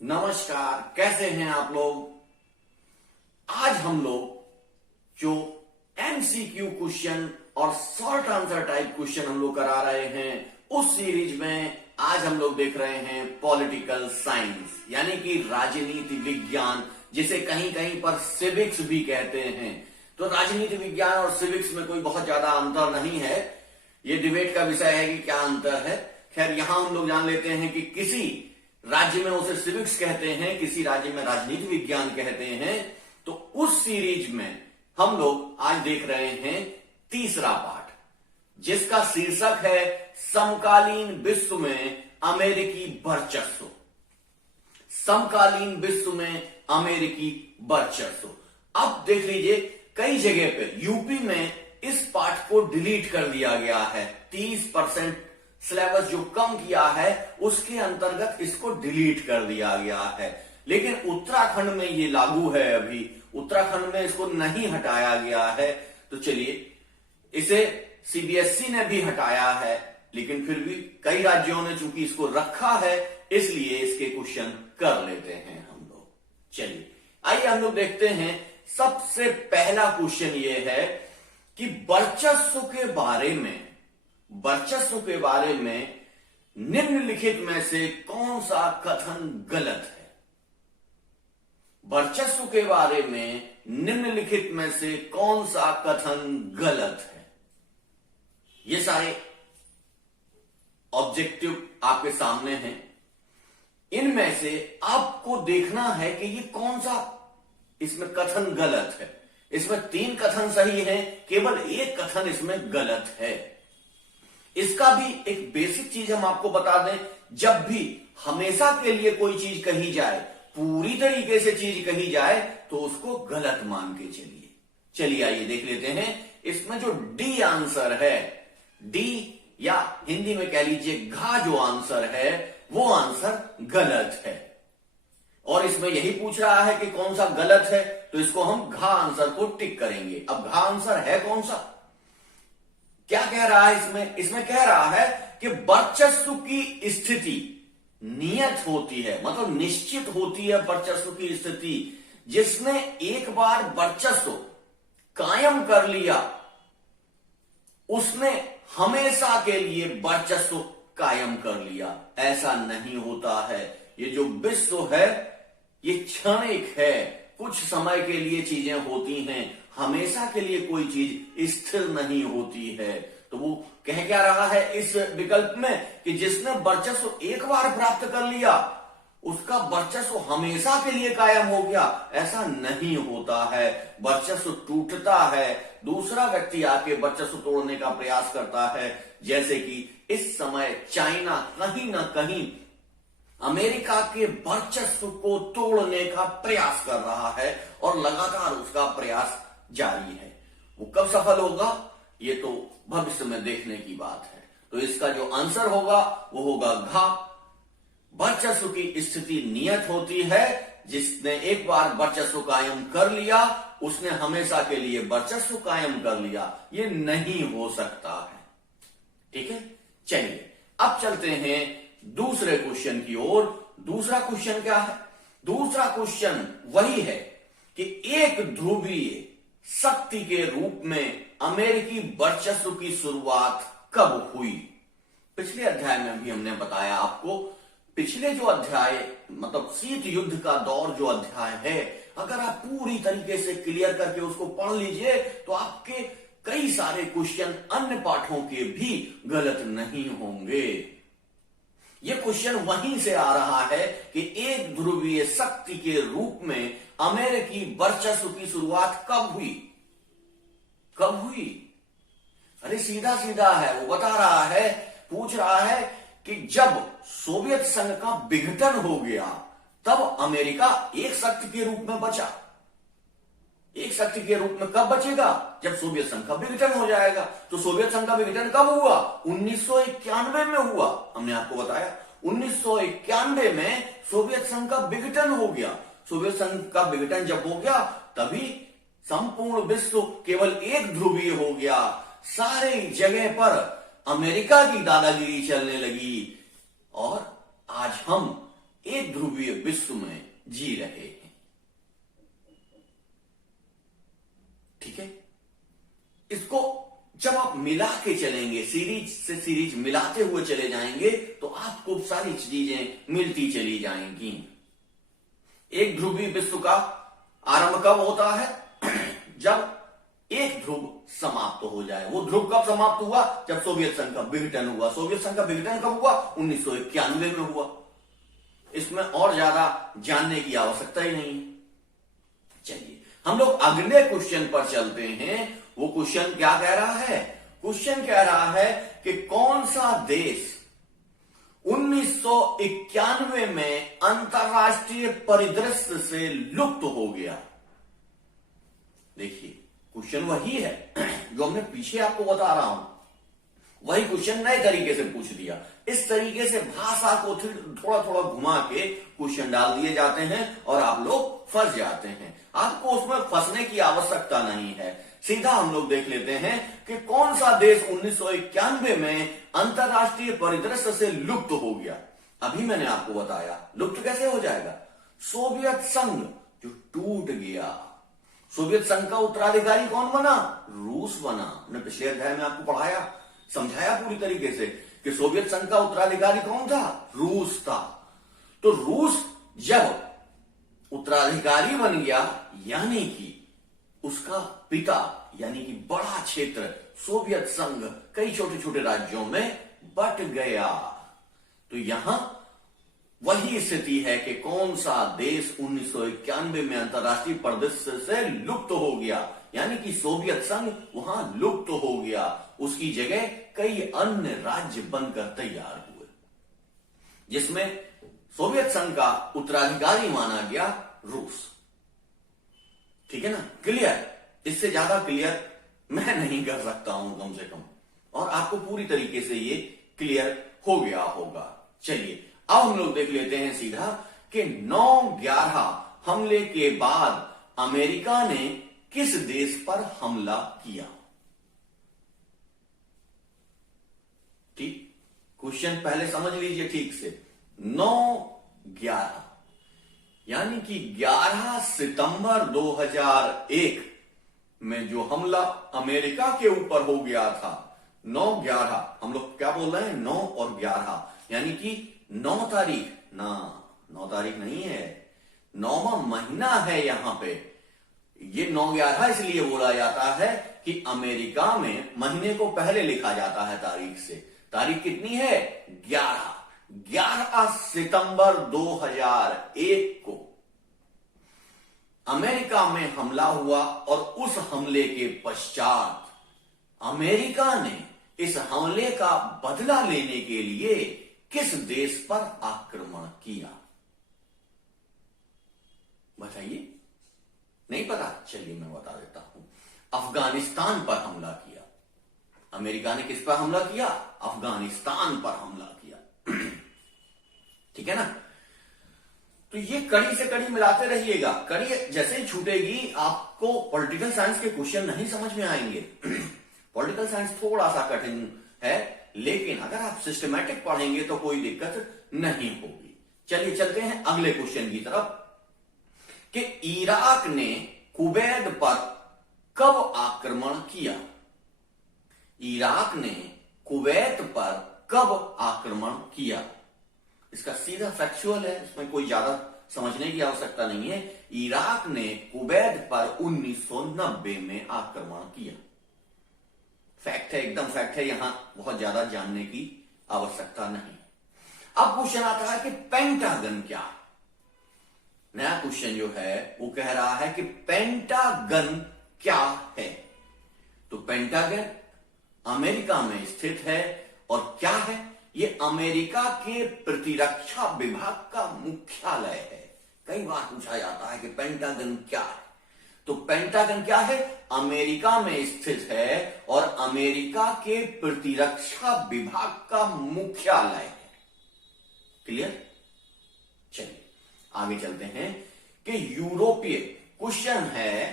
नमस्कार, कैसे हैं आप लोग। आज हम लोग जो एमसीक्यू क्वेश्चन और शॉर्ट आंसर टाइप क्वेश्चन हम लोग करा रहे हैं, उस सीरीज में आज हम लोग देख रहे हैं पॉलिटिकल साइंस, यानी कि राजनीति विज्ञान, जिसे कहीं कहीं पर सिविक्स भी कहते हैं। तो राजनीति विज्ञान और सिविक्स में कोई बहुत ज्यादा अंतर नहीं है, ये डिबेट का विषय है कि क्या अंतर है। खैर, यहां हम लोग जान लेते हैं कि किसी राज्य में उसे सिविक्स कहते हैं, किसी राज्य में राजनीति विज्ञान कहते हैं। तो उस सीरीज में हम लोग आज देख रहे हैं तीसरा पार्ट, जिसका शीर्षक है समकालीन विश्व में अमेरिकी वर्चस्व। समकालीन विश्व में अमेरिकी वर्चस्व। अब देख लीजिए, कई जगह पे यूपी में इस पाठ को डिलीट कर दिया गया है। 30% सिलेबस जो कम किया है उसके अंतर्गत इसको डिलीट कर दिया गया है, लेकिन उत्तराखंड में ये लागू है। अभी उत्तराखंड में इसको नहीं हटाया गया है। तो चलिए, इसे सीबीएसई ने भी हटाया है, लेकिन फिर भी कई राज्यों ने चूंकि इसको रखा है, इसलिए इसके क्वेश्चन कर लेते हैं हम लोग। चलिए आइए हम लोग देखते हैं। सबसे पहला क्वेश्चन ये है कि वर्चस्व के बारे में निम्नलिखित में से कौन सा कथन गलत है। वर्चस्व के बारे में निम्नलिखित में से कौन सा कथन गलत है। ये सारे ऑब्जेक्टिव आपके सामने हैं। इनमें से आपको देखना है कि ये कौन सा इसमें कथन गलत है। इसमें 3 कथन सही हैं, केवल एक कथन इसमें गलत है। इसका भी एक बेसिक चीज हम आपको बता दें, जब भी हमेशा के लिए कोई चीज कही जाए, पूरी तरीके से चीज कही जाए, तो उसको गलत मान के चलिए। चलिए आइए देख लेते हैं। इसमें जो डी आंसर है, डी या हिंदी में कह लीजिए घा जो आंसर है, वो आंसर गलत है। और इसमें यही पूछ रहा है कि कौन सा गलत है, तो इसको हम घा आंसर को टिक करेंगे। अब घा आंसर है कौन सा, क्या कह रहा है इसमें कह रहा है कि वर्चस्व की स्थिति नियत होती है, मतलब निश्चित होती है वर्चस्व की स्थिति। जिसने एक बार वर्चस्व कायम कर लिया, उसने हमेशा के लिए वर्चस्व कायम कर लिया। ऐसा नहीं होता है। ये जो विश्व है ये क्षणिक है, कुछ समय के लिए चीजें होती हैं, हमेशा के लिए कोई चीज स्थिर नहीं होती है। तो वो कह क्या रहा है इस विकल्प में कि जिसने वर्चस्व एक बार प्राप्त कर लिया, उसका वर्चस्व हमेशा के लिए कायम हो गया। ऐसा नहीं होता है। वर्चस्व टूटता है, दूसरा व्यक्ति आके वर्चस्व तोड़ने का प्रयास करता है। जैसे कि इस समय चाइना कहीं ना कहीं अमेरिका के वर्चस्व को तोड़ने का प्रयास कर रहा है और लगातार उसका प्रयास जारी है। वो कब सफल होगा, ये तो भविष्य में देखने की बात है। तो इसका जो आंसर होगा वो होगा घा। वर्चस्व की स्थिति नियत होती है। जिसने एक बार वर्चस्व कायम कर लिया, उसने हमेशा के लिए वर्चस्व कायम कर लिया। ये नहीं हो सकता है। ठीक है, चलिए अब चलते हैं दूसरे क्वेश्चन की ओर। दूसरा क्वेश्चन क्या है? दूसरा क्वेश्चन वही है कि एक ध्रुवीय शक्ति के रूप में अमेरिकी वर्चस्व की शुरुआत कब हुई। पिछले अध्याय में भी हमने बताया आपको। पिछले जो अध्याय, मतलब शीत युद्ध का दौर जो अध्याय है, अगर आप पूरी तरीके से क्लियर करके उसको पढ़ लीजिए, तो आपके कई सारे क्वेश्चन अन्य पाठों के भी गलत नहीं होंगे। यह क्वेश्चन वहीं से आ रहा है कि एक ध्रुवीय शक्ति के रूप में अमेरिकी वर्चस्व की शुरुआत कब हुई। कब हुई? अरे सीधा सीधा है, वो बता रहा है, पूछ रहा है कि जब सोवियत संघ का विघटन हो गया, तब अमेरिका एक शक्ति के रूप में बचा। एक शक्ति के रूप में कब बचेगा? जब सोवियत संघ का विघटन हो जाएगा। तो सोवियत संघ का विघटन कब हुआ? 1991 में हुआ। हमने आपको बताया 1991 में सोवियत संघ का विघटन हो गया। सोवियत संघ का विघटन जब हो गया, तभी संपूर्ण विश्व केवल एक ध्रुवीय हो गया। सारे जगह पर अमेरिका की दादागिरी चलने लगी और आज हम एक ध्रुवीय विश्व में जी रहे हैं। ठीक है, इसको जब आप मिला के चलेंगे, सीरीज से सीरीज मिलाते हुए चले जाएंगे, तो आपको सारी चीजें मिलती चली जाएंगी। एक ध्रुवीय विश्व का आरंभ कब होता है? जब एक ध्रुव समाप्त हो जाए। वो ध्रुव कब समाप्त हुआ? जब सोवियत संघ का विघटन हुआ। सोवियत संघ का विघटन कब हुआ? 1991 में हुआ। इसमें और ज्यादा जानने की आवश्यकता ही नहीं है। चलिए हम लोग अगले क्वेश्चन पर चलते हैं। वो क्वेश्चन क्या कह रहा है? क्वेश्चन कह रहा है कि कौन सा देश 1991 में अंतरराष्ट्रीय परिदृश्य से लुप्त हो गया? देखिए क्वेश्चन वही है जो हमने पीछे आपको बता रहा हूं, वही क्वेश्चन नए तरीके से पूछ दिया। इस तरीके से भाषा को थोड़ा थोड़ा घुमा के क्वेश्चन डाल दिए जाते हैं और आप लोग फंस जाते हैं। आपको उसमें फंसने की आवश्यकता नहीं है। सीधा हम लोग देख लेते हैं कि कौन सा देश 1991 में अंतरराष्ट्रीय परिदृश्य से लुप्त हो गया। अभी मैंने आपको बताया लुप्त कैसे हो जाएगा। सोवियत संघ जो टूट गया। सोवियत संघ का उत्तराधिकारी कौन बना? रूस बना। हमने पिछले अध्याय में आपको पढ़ाया, समझाया पूरी तरीके से कि सोवियत संघ का उत्तराधिकारी कौन था? रूस था। तो रूस जब उत्तराधिकारी बन गया, यानी कि उसका पिता यानी कि बड़ा क्षेत्र सोवियत संघ कई छोटे छोटे राज्यों में बट गया। तो यहां वही स्थिति है कि कौन सा देश 1991 में अंतरराष्ट्रीय परिदृश्य से लुप्त हो गया, यानी कि सोवियत संघ वहां लुप्त हो गया। उसकी जगह कई अन्य राज्य बनकर तैयार हुए, जिसमें सोवियत संघ का उत्तराधिकारी माना गया रूस। ठीक है ना? क्लियर? इससे ज्यादा क्लियर मैं नहीं कर सकता हूं कम से कम, और आपको पूरी तरीके से ये क्लियर हो गया होगा। चलिए अब हम लोग देख लेते हैं सीधा कि 9/11 हमले के बाद अमेरिका ने किस देश पर हमला किया। ठीक, क्वेश्चन पहले समझ लीजिए ठीक से। 9/11 यानी कि 11 सितंबर 2001 में जो हमला अमेरिका के ऊपर हो गया था। 9/11 हम लोग क्या बोल रहे हैं? 9 और 11 यानी कि 9 तारीख ना, 9 तारीख नहीं है, 9वां महीना है। यहां पे ये 9/11 इसलिए बोला जाता है कि अमेरिका में महीने को पहले लिखा जाता है तारीख से। तारीख कितनी है? 11 सितंबर 2001 को अमेरिका में हमला हुआ, और उस हमले के पश्चात अमेरिका ने इस हमले का बदला लेने के लिए किस देश पर आक्रमण किया? बताइए। नहीं पता? चलिए मैं बता देता हूं। अफगानिस्तान पर हमला किया। अमेरिका ने किस पर हमला किया? अफगानिस्तान पर हमला किया। ठीक है ना? तो ये कड़ी से कड़ी मिलाते रहिएगा। कड़ी जैसे ही छूटेगी आपको पॉलिटिकल साइंस के क्वेश्चन नहीं समझ में आएंगे। पॉलिटिकल साइंस थोड़ा सा कठिन है, लेकिन अगर आप सिस्टमैटिक पढ़ेंगे तो कोई दिक्कत नहीं होगी। चलिए चलते हैं अगले क्वेश्चन की तरफ कि इराक ने कुवैत पर कब आक्रमण किया? इराक ने कुवैत पर कब आक्रमण किया? इसका सीधा फैक्चुअल है, इसमें कोई ज्यादा समझने की आवश्यकता नहीं है। इराक ने कुवैत पर 1990 में आक्रमण किया। फैक्ट है, एकदम फैक्ट है, यहां बहुत ज्यादा जानने की आवश्यकता नहीं। अब क्वेश्चन आता है कि पेंटागन क्या है? नया क्वेश्चन जो है वो कह रहा है कि पेंटागन क्या है। तो पेंटागन अमेरिका में स्थित है, और क्या है? ये अमेरिका के प्रतिरक्षा विभाग का मुख्यालय है। कई बार पूछा जाता है कि पेंटागन क्या है। तो पेंटागन क्या है? अमेरिका में स्थित है और अमेरिका के प्रतिरक्षा विभाग का मुख्यालय है। क्लियर? चलिए आगे चलते हैं कि यूरोपीय क्वेश्चन है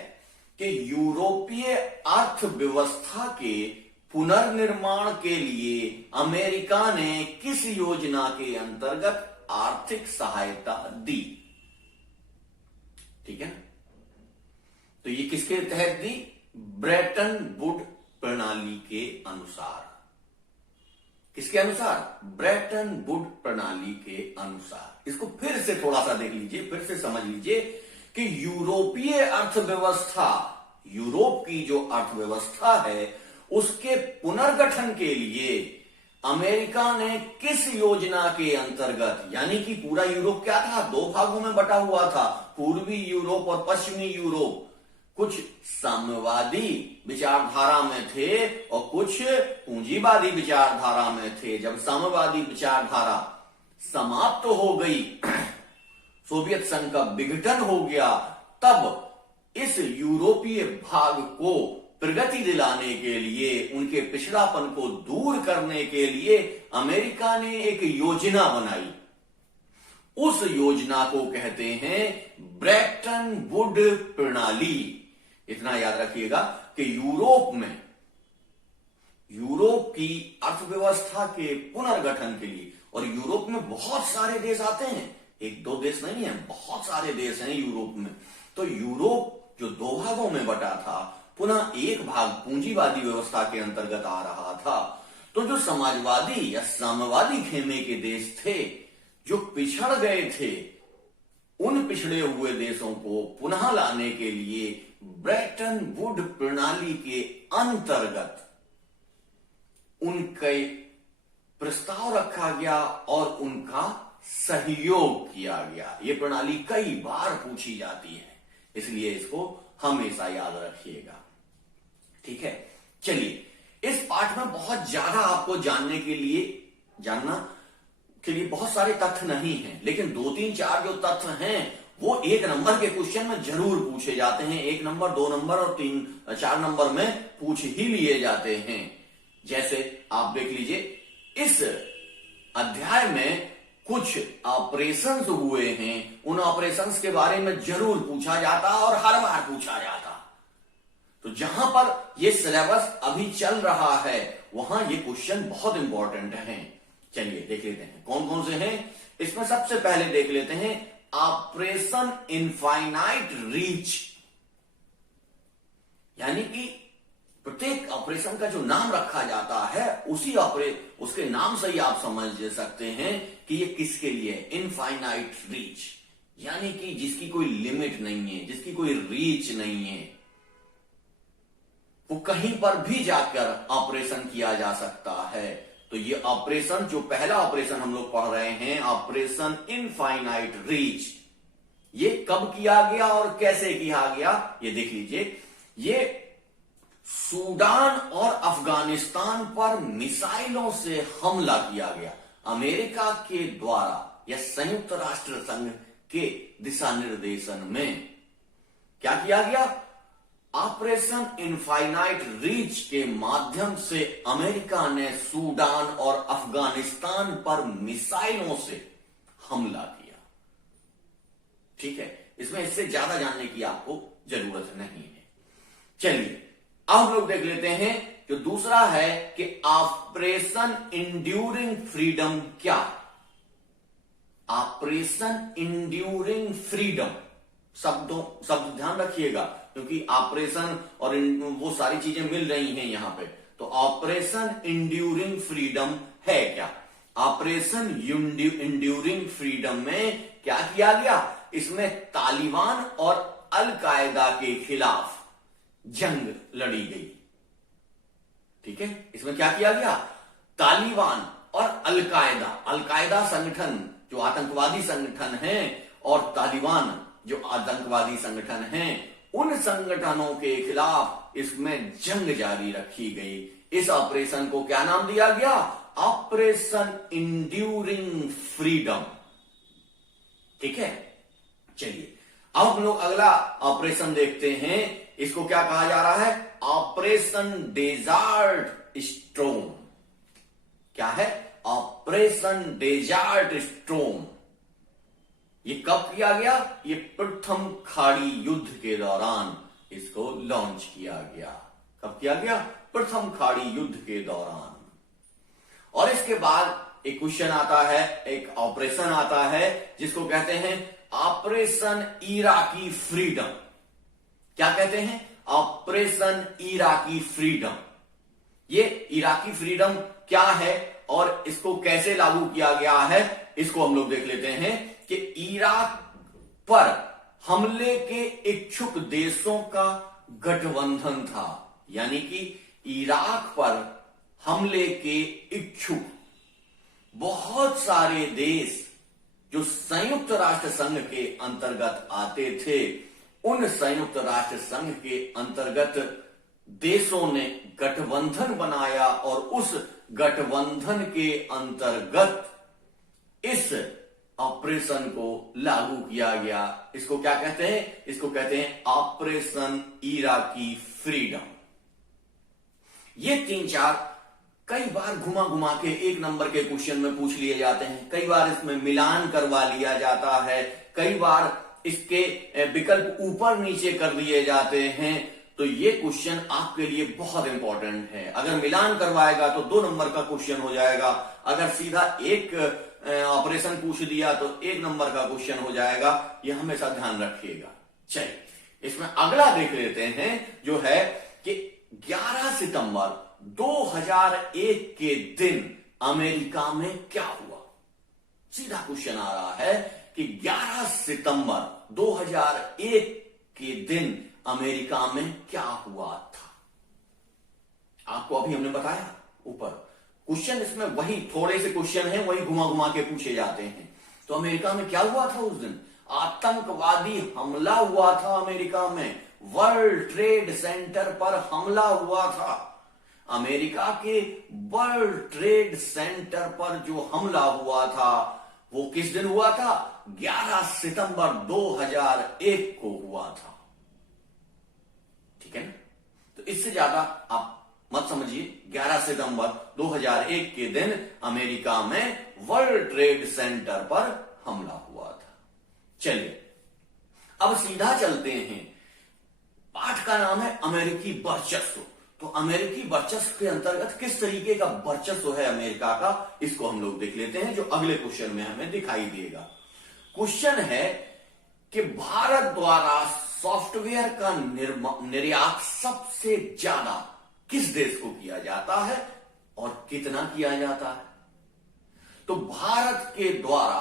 कि यूरोपीय अर्थव्यवस्था के पुनर्निर्माण के लिए अमेरिका ने किस योजना के अंतर्गत आर्थिक सहायता दी। ठीक है, तो ये किसके तहत दी? ब्रेटन वुड प्रणाली के अनुसार। किसके अनुसार? ब्रेटन वुड प्रणाली के अनुसार। इसको फिर से थोड़ा सा देख लीजिए, फिर से समझ लीजिए कि यूरोपीय अर्थव्यवस्था, यूरोप की जो अर्थव्यवस्था है उसके पुनर्गठन के लिए अमेरिका ने किस योजना के अंतर्गत, यानी कि पूरा यूरोप क्या था? दो भागों में बटा हुआ था, पूर्वी यूरोप और पश्चिमी यूरोप। कुछ साम्यवादी विचारधारा में थे और कुछ पूंजीवादी विचारधारा में थे। जब साम्यवादी विचारधारा समाप्त हो गई, सोवियत संघ का विघटन हो गया, तब इस यूरोपीय भाग को प्रगति दिलाने के लिए, उनके पिछड़ापन को दूर करने के लिए अमेरिका ने एक योजना बनाई। उस योजना को कहते हैं ब्रेटन वुड प्रणाली। इतना याद रखिएगा कि यूरोप की अर्थव्यवस्था के पुनर्गठन के लिए, और यूरोप में बहुत सारे देश आते हैं, एक दो देश नहीं है, बहुत सारे देश हैं यूरोप में। तो यूरोप जो दो भागों में बटा था, पुनः एक भाग पूंजीवादी व्यवस्था के अंतर्गत आ रहा था। तो जो समाजवादी या साम्यवादी खेमे के देश थे, जो पिछड़ गए थे, उन पिछड़े हुए देशों को पुनः लाने के लिए ब्रेटन वुड प्रणाली के अंतर्गत उनके प्रस्ताव रखा गया और उनका सहयोग किया गया। यह प्रणाली कई बार पूछी जाती है, इसलिए इसको हमेशा याद रखिएगा। ठीक है, चलिए, इस पाठ में बहुत ज्यादा आपको जानने के लिए बहुत सारे तथ्य नहीं हैं, लेकिन 2 3 4 जो तथ्य हैं वो 1 नंबर के क्वेश्चन में जरूर पूछे जाते हैं। 1 नंबर, 2 नंबर और 3 4 नंबर में पूछ ही लिए जाते हैं। जैसे आप देख लीजिए, इस अध्याय में कुछ ऑपरेशंस हुए हैं, उन ऑपरेशंस के बारे में जरूर पूछा जाता और हर बार पूछा जाता। तो जहां पर यह सिलेबस अभी चल रहा है वहां ये क्वेश्चन बहुत इंपॉर्टेंट हैं। चलिए देख लेते हैं कौन कौन से हैं। इसमें सबसे पहले देख लेते हैं ऑपरेशन इनफाइनाइट रीच, यानी कि प्रत्येक ऑपरेशन का जो नाम रखा जाता है उसके नाम से ही आप समझ सकते हैं कि ये किसके लिए है। इनफाइनाइट रीच यानी कि जिसकी कोई लिमिट नहीं है, जिसकी कोई रीच नहीं है, वो कहीं पर भी जाकर ऑपरेशन किया जा सकता है। तो ये ऑपरेशन, जो पहला ऑपरेशन हम लोग पढ़ रहे हैं, ऑपरेशन इनफाइनाइट रीच, ये कब किया गया और कैसे किया गया ये देख लीजिए। ये सूडान और अफगानिस्तान पर मिसाइलों से हमला किया गया अमेरिका के द्वारा या संयुक्त राष्ट्र संघ के दिशा निर्देशन में। क्या किया गया? ऑपरेशन इनफाइनाइट रीच के माध्यम से अमेरिका ने सूडान और अफगानिस्तान पर मिसाइलों से हमला किया। ठीक है, इसमें इससे ज्यादा जानने की आपको जरूरत नहीं है। चलिए अब हम लोग देख लेते हैं जो दूसरा है कि ऑपरेशन इंड्यूरिंग फ्रीडम क्या। ऑपरेशन इंड्यूरिंग फ्रीडम, शब्द ध्यान रखिएगा क्योंकि ऑपरेशन और वो सारी चीजें मिल रही हैं यहां पे। तो ऑपरेशन इंड्यूरिंग फ्रीडम है क्या? ऑपरेशन इंड्यूरिंग फ्रीडम में क्या किया गया? इसमें तालिबान और अल कायदा के खिलाफ जंग लड़ी गई। ठीक है, इसमें क्या किया गया? तालिबान और अल कायदा संगठन जो आतंकवादी संगठन है और तालिबान जो आतंकवादी संगठन हैं, उन संगठनों के खिलाफ इसमें जंग जारी रखी गई। इस ऑपरेशन को क्या नाम दिया गया? Operation enduring freedom. ठीक है, चलिए अब हम लोग अगला ऑपरेशन देखते हैं। इसको क्या कहा जा रहा है? Operation desert storm. क्या है? Operation desert storm. ये कब किया गया? ये प्रथम खाड़ी युद्ध के दौरान इसको लॉन्च किया गया। कब किया गया? प्रथम खाड़ी युद्ध के दौरान। और इसके बाद एक क्वेश्चन आता है, एक ऑपरेशन आता है जिसको कहते हैं ऑपरेशन इराकी फ्रीडम। क्या कहते हैं? Operation Iraqi freedom. ये इराकी फ्रीडम क्या है और इसको कैसे लागू किया गया है, इसको हम लोग देख लेते हैं कि इराक पर हमले के इच्छुक देशों का गठबंधन था। यानी कि इराक पर हमले के इच्छुक बहुत सारे देश जो संयुक्त राष्ट्र संघ के अंतर्गत आते थे, उन संयुक्त राष्ट्र संघ के अंतर्गत देशों ने गठबंधन बनाया और उस गठबंधन के अंतर्गत इस ऑपरेशन को लागू किया गया। इसको क्या कहते हैं? इसको कहते हैं ऑपरेशन इराकी फ्रीडम। ये 3-4 कई बार घुमा घुमा के एक नंबर के क्वेश्चन में पूछ लिए जाते हैं, कई बार इसमें मिलान करवा लिया जाता है, कई बार इसके विकल्प ऊपर नीचे कर दिए जाते हैं। तो ये क्वेश्चन आपके लिए बहुत इंपॉर्टेंट है। अगर मिलान करवाएगा तो 2 नंबर का क्वेश्चन हो जाएगा, अगर सीधा एक ऑपरेशन पूछ दिया तो 1 नंबर का क्वेश्चन हो जाएगा। यह हमेशा ध्यान रखिएगा। चलिए इसमें अगला देख लेते हैं, जो है कि 11 सितंबर 2001 के दिन अमेरिका में क्या हुआ। सीधा क्वेश्चन आ रहा है कि 11 सितंबर 2001 के दिन अमेरिका में क्या हुआ था। आपको अभी हमने बताया ऊपर क्वेश्चन, इसमें वही थोड़े से क्वेश्चन हैं, वही घुमा घुमा के पूछे जाते हैं। तो अमेरिका में क्या हुआ था उस दिन? आतंकवादी हमला हुआ था अमेरिका में, वर्ल्ड ट्रेड सेंटर पर हमला हुआ था। अमेरिका के वर्ल्ड ट्रेड सेंटर पर जो हमला हुआ था वो किस दिन हुआ था? 11 सितंबर 2001 को हुआ था। ठीक है ना? तो इससे ज्यादा आप मत समझिए। 11 सितंबर 2001 के दिन अमेरिका में वर्ल्ड ट्रेड सेंटर पर हमला हुआ था। चलिए अब सीधा चलते हैं। पाठ का नाम है अमेरिकी वर्चस्व। तो अमेरिकी वर्चस्व के अंतर्गत किस तरीके का वर्चस्व है अमेरिका का, इसको हम लोग देख लेते हैं, जो अगले क्वेश्चन में हमें दिखाई देगा। क्वेश्चन है कि भारत द्वारा सॉफ्टवेयर का निर्यात सबसे ज्यादा किस देश को किया जाता है और कितना किया जाता है? तो भारत के द्वारा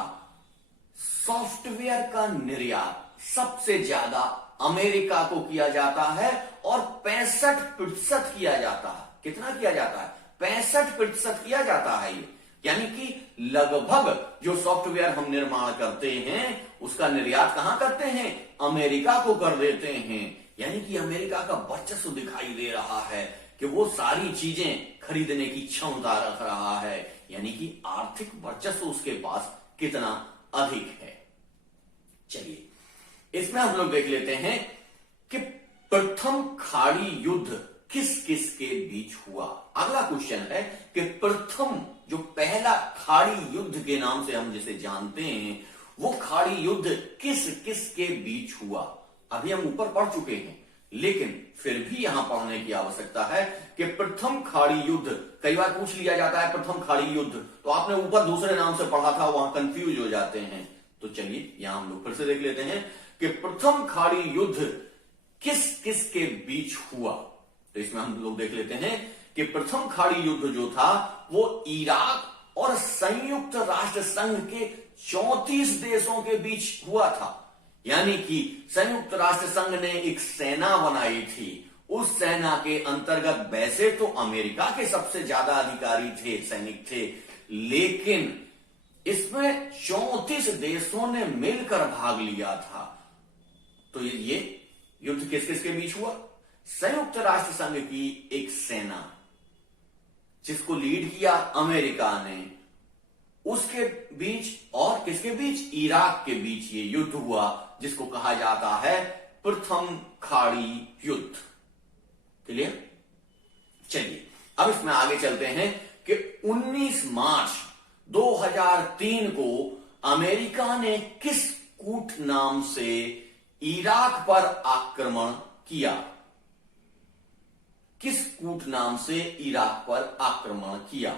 सॉफ्टवेयर का निर्यात सबसे ज्यादा अमेरिका को किया जाता है और 65% किया जाता है। कितना किया जाता है? 65% किया जाता है ये। यानी कि लगभग जो सॉफ्टवेयर हम निर्माण करते हैं उसका निर्यात कहां करते हैं? अमेरिका को कर देते हैं। यानी कि अमेरिका का वर्चस्व दिखाई दे रहा है कि वो सारी चीजें खरीदने की क्षमता रख रहा है। यानी कि आर्थिक वर्चस्व उसके पास कितना अधिक है। चलिए इसमें हम लोग देख लेते हैं कि प्रथम खाड़ी युद्ध किस किस के बीच हुआ। अगला क्वेश्चन है कि प्रथम जो पहला खाड़ी युद्ध के नाम से हम जिसे जानते हैं वो खाड़ी युद्ध किस किस के बीच हुआ। अभी हम ऊपर पढ़ चुके हैं, लेकिन फिर भी यहां पढ़ने की आवश्यकता है कि प्रथम खाड़ी युद्ध कई बार पूछ लिया जाता है। प्रथम खाड़ी युद्ध तो आपने ऊपर दूसरे नाम से पढ़ा था, वहां कंफ्यूज हो जाते हैं। तो चलिए यहां हम लोग फिर से देख लेते हैं कि प्रथम खाड़ी युद्ध किस किस के बीच हुआ। तो इसमें हम लोग देख लेते हैं कि प्रथम खाड़ी युद्ध जो था वो इराक और संयुक्त राष्ट्र संघ के 34 देशों के बीच हुआ था। यानी कि संयुक्त राष्ट्र संघ ने एक सेना बनाई थी। उस सेना के अंतर्गत वैसे तो अमेरिका के सबसे ज्यादा अधिकारी थे, सैनिक थे, लेकिन इसमें 34 देशों ने मिलकर भाग लिया था। तो ये युद्ध किस किस के बीच हुआ? संयुक्त राष्ट्र संघ की एक सेना जिसको लीड किया अमेरिका ने, उसके बीच और किसके बीच? इराक के बीच ये युद्ध हुआ जिसको कहा जाता है प्रथम खाड़ी युद्ध। क्लियर? चलिए अब इसमें आगे चलते हैं कि 19 मार्च 2003 को अमेरिका ने किस कूट नाम से इराक पर आक्रमण किया? किस कूट नाम से इराक पर आक्रमण किया?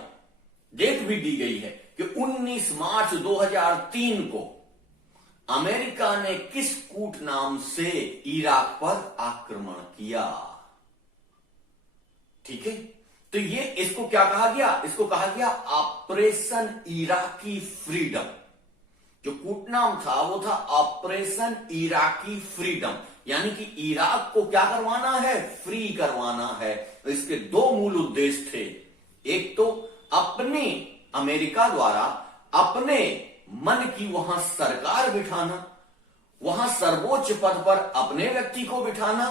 डेट भी दी गई है कि 19 मार्च 2003 को अमेरिका ने किस कूट नाम से इराक पर आक्रमण किया। ठीक है, तो ये इसको क्या कहा गया, इसको कहा गया ऑपरेशन इराकी फ्रीडम। जो कूटनाम था वो था ऑपरेशन इराकी फ्रीडम, यानी कि इराक को क्या करवाना है, फ्री करवाना है। तो इसके दो मूल उद्देश्य थे। एक तो अपने अमेरिका द्वारा अपने मन की वहां सरकार बिठाना, वहां सर्वोच्च पद पर अपने व्यक्ति को बिठाना।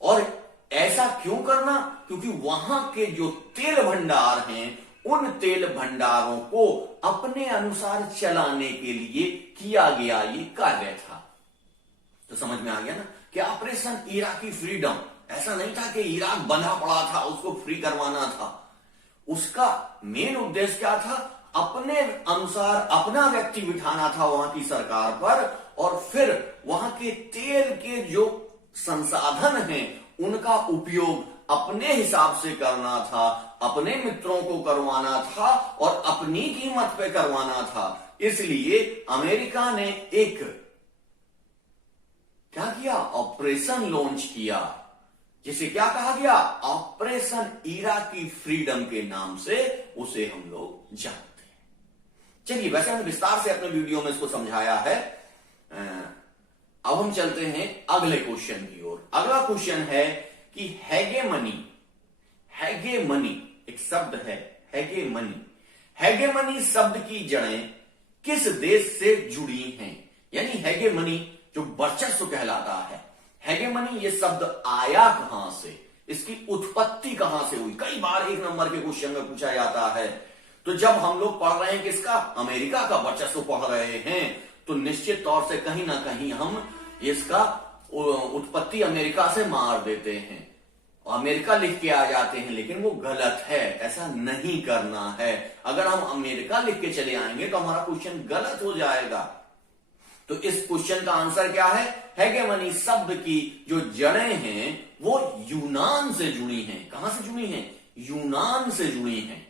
और ऐसा क्यों करना, क्योंकि वहां के जो तेल भंडार हैं उन तेल भंडारों को अपने अनुसार चलाने के लिए किया गया ये कार्य था। तो समझ में आ गया ना कि ऑपरेशन इराकी फ्रीडम ऐसा नहीं था कि इराक बंधा पड़ा था उसको फ्री करवाना था। उसका मेन उद्देश्य क्या था, अपने अनुसार अपना व्यक्ति बिठाना था वहां की सरकार पर, और फिर वहां के तेल के जो संसाधन हैं उनका उपयोग अपने हिसाब से करना था, अपने मित्रों को करवाना था और अपनी कीमत पे करवाना था। इसलिए अमेरिका ने एक क्या किया, ऑपरेशन लॉन्च किया, जिसे क्या कहा गया, ऑपरेशन इराकी फ्रीडम के नाम से उसे हम लोग जानते हैं। चलिए, वैसे हमने विस्तार से अपने वीडियो में इसको समझाया है। अब हम चलते हैं अगले क्वेश्चन की ओर। अगला क्वेश्चन है कि हेगेमनी, हेगेमनी एक शब्द है, हेगेमनी, हेगेमनी शब्द की जड़ें किस देश से जुड़ी हैं, यानी हेगेमनी जो वर्चस्व कहलाता है, हेगेमनी ये शब्द आया कहां से, इसकी उत्पत्ति कहां से हुई। कई बार एक नंबर के क्वेश्चन में पूछा जाता है। तो जब हम लोग पढ़ रहे हैं किसका, अमेरिका का वर्चस्व पढ़ रहे हैं, तो निश्चित तौर से कहीं ना कहीं हम इसका उत्पत्ति अमेरिका से मार देते हैं, अमेरिका लिख के आ जाते हैं, लेकिन वो गलत है, ऐसा नहीं करना है। अगर हम अमेरिका लिख के चले आएंगे तो हमारा क्वेश्चन गलत हो जाएगा। तो इस क्वेश्चन का आंसर क्या है, हेगेमनी शब्द की जो जड़ें हैं वो यूनान से जुड़ी हैं। कहां से जुड़ी हैं, यूनान से जुड़ी हैं।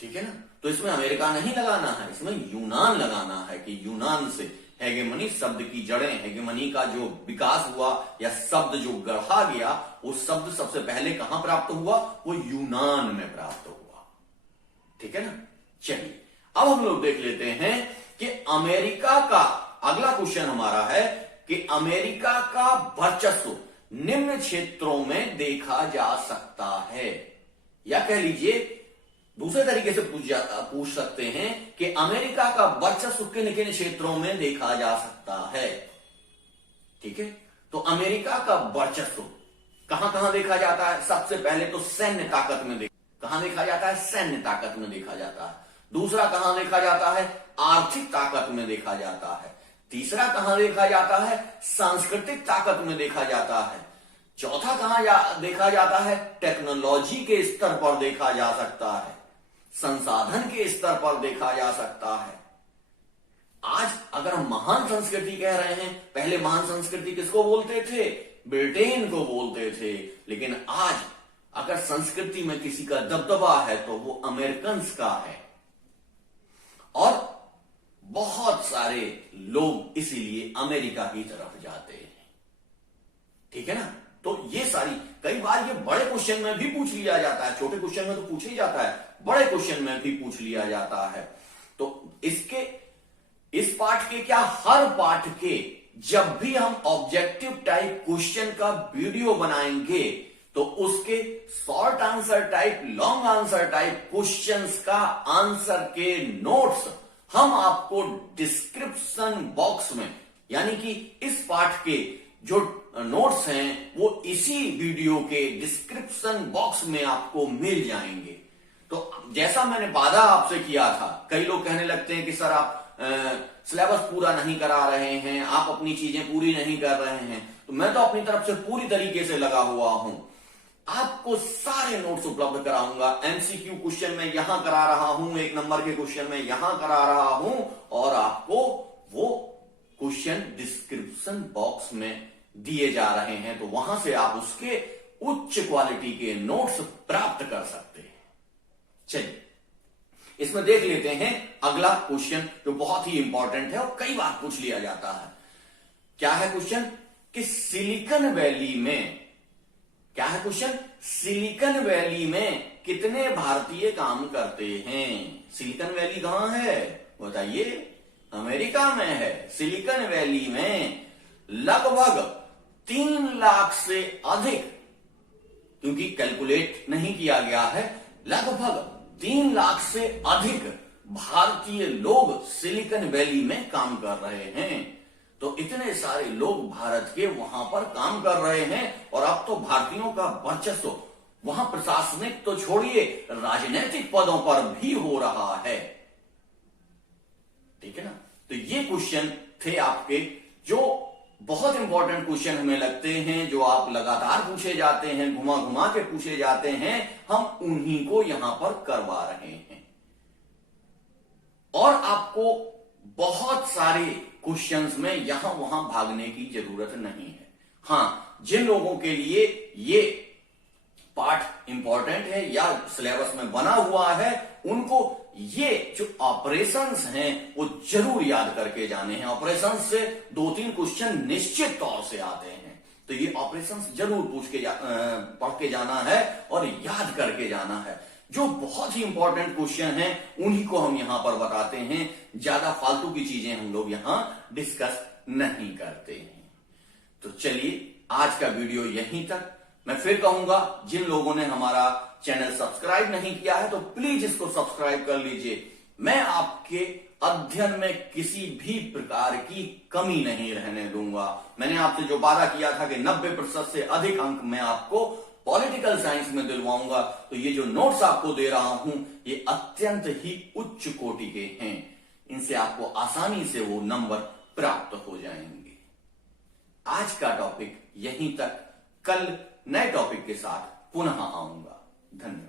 ठीक है ना, तो इसमें अमेरिका नहीं लगाना है, इसमें यूनान लगाना है कि यूनान से हेगेमनी शब्द की जड़ें, हेगेमनी का जो विकास हुआ या शब्द जो गढ़ा गया, वो शब्द सबसे पहले कहां प्राप्त हुआ, वो यूनान में प्राप्त हुआ। ठीक है ना। चलिए, अब हम लोग देख लेते हैं कि अमेरिका का अगला क्वेश्चन हमारा है कि अमेरिका का वर्चस्व निम्न क्षेत्रों में देखा जा सकता है, या कह लीजिए दूसरे तरीके से पूछ सकते हैं कि अमेरिका का वर्चस्व किन किन क्षेत्रों में देखा जा सकता है। ठीक है, तो अमेरिका का वर्चस्व कहां कहां देखा जाता है, सबसे पहले तो सैन्य ताकत में कहां देखा जाता है, सैन्य ताकत में देखा जाता है। दूसरा कहां देखा जाता है, आर्थिक ताकत में देखा जाता है। तीसरा कहां देखा जाता है, सांस्कृतिक ताकत में देखा जाता है। चौथा कहां देखा जाता है, टेक्नोलॉजी के स्तर पर देखा जा सकता है, संसाधन के स्तर पर देखा जा सकता है। आज अगर हम महान संस्कृति कह रहे हैं, पहले महान संस्कृति किसको बोलते थे, ब्रिटेन को बोलते थे, लेकिन आज अगर संस्कृति में किसी का दबदबा है तो वो अमेरिकन का है, और बहुत सारे लोग इसीलिए अमेरिका की तरफ जाते हैं। ठीक है ना। तो ये सारी, कई बार ये बड़े क्वेश्चन में भी पूछ लिया जाता है, छोटे क्वेश्चन में तो पूछ ही जाता है, बड़े क्वेश्चन में भी पूछ लिया जाता है। तो इसके इस पाठ के क्या, हर पाठ के जब भी हम ऑब्जेक्टिव टाइप क्वेश्चन का वीडियो बनाएंगे तो उसके short answer type, long answer type questions का आंसर के नोट्स हम आपको डिस्क्रिप्शन बॉक्स में, यानी कि इस पाठ के जो नोट्स हैं वो इसी वीडियो के डिस्क्रिप्शन बॉक्स में आपको मिल जाएंगे। तो जैसा मैंने वादा आपसे किया था, कई लोग कहने लगते हैं कि सर आप सिलेबस पूरा नहीं करा रहे हैं, आप अपनी चीजें पूरी नहीं कर रहे हैं। तो मैं तो अपनी तरफ से पूरी तरीके से लगा हुआ हूं, आपको सारे नोट्स उपलब्ध कराऊंगा। एमसीक्यू क्वेश्चन में यहां करा रहा हूं, एक नंबर के क्वेश्चन में यहां करा रहा हूं, और आपको वो क्वेश्चन डिस्क्रिप्शन बॉक्स में दिए जा रहे हैं, तो वहां से आप उसके उच्च क्वालिटी के नोट्स प्राप्त कर सकते हैं। चलिए, इसमें देख लेते हैं अगला क्वेश्चन जो बहुत ही इंपॉर्टेंट है और कई बार पूछ लिया जाता है। क्या है क्वेश्चन कि सिलिकॉन वैली में, क्या है क्वेश्चन, सिलिकॉन वैली में कितने भारतीय काम करते हैं? सिलिकॉन वैली कहां है बताइए? अमेरिका में है। सिलिकॉन वैली में लगभग 3 लाख से अधिक, क्योंकि कैलकुलेट नहीं किया गया है, लगभग 3 लाख से अधिक भारतीय लोग सिलिकॉन वैली में काम कर रहे हैं। तो इतने सारे लोग भारत के वहां पर काम कर रहे हैं और अब तो भारतीयों का वर्चस्व वहां प्रशासनिक तो छोड़िए राजनीतिक पदों पर भी हो रहा है। ठीक है ना? तो ये क्वेश्चन थे आपके जो बहुत इंपॉर्टेंट क्वेश्चन हमें लगते हैं, जो आप लगातार पूछे जाते हैं, घुमा घुमा के पूछे जाते हैं, हम उन्हीं को यहां पर करवा रहे हैं। और आपको बहुत सारे क्वेश्चंस में यहां वहां भागने की जरूरत नहीं है। हां, जिन लोगों के लिए ये पार्ट इंपॉर्टेंट है या सिलेबस में बना हुआ है, उनको ये जो ऑपरेशंस हैं वो जरूर याद करके जाने हैं। ऑपरेशंस से 2-3 क्वेश्चन निश्चित तौर से आते हैं, तो ये ऑपरेशंस जरूर पढ़ के जाना है और याद करके जाना है। जो बहुत ही इंपॉर्टेंट क्वेश्चन हैं उन्हीं को हम यहां पर बताते हैं, ज्यादा फालतू की चीजें हम लोग यहां डिस्कस नहीं करते हैं। तो चलिए आज का वीडियो यहीं तक। मैं फिर कहूंगा, जिन लोगों ने हमारा चैनल सब्सक्राइब नहीं किया है तो प्लीज इसको सब्सक्राइब कर लीजिए। मैं आपके अध्ययन में किसी भी प्रकार की कमी नहीं रहने दूंगा। मैंने आपसे जो वादा किया था कि 90% से अधिक अंक मैं आपको पॉलिटिकल साइंस में दिलवाऊंगा, तो ये जो नोट्स आपको दे रहा हूं ये अत्यंत ही उच्च कोटि के हैं। इनसे आपको आसानी से वो नंबर प्राप्त हो जाएंगे। आज का टॉपिक यहीं तक, कल नए टॉपिक के साथ पुनः आऊंगा। धन्यवाद।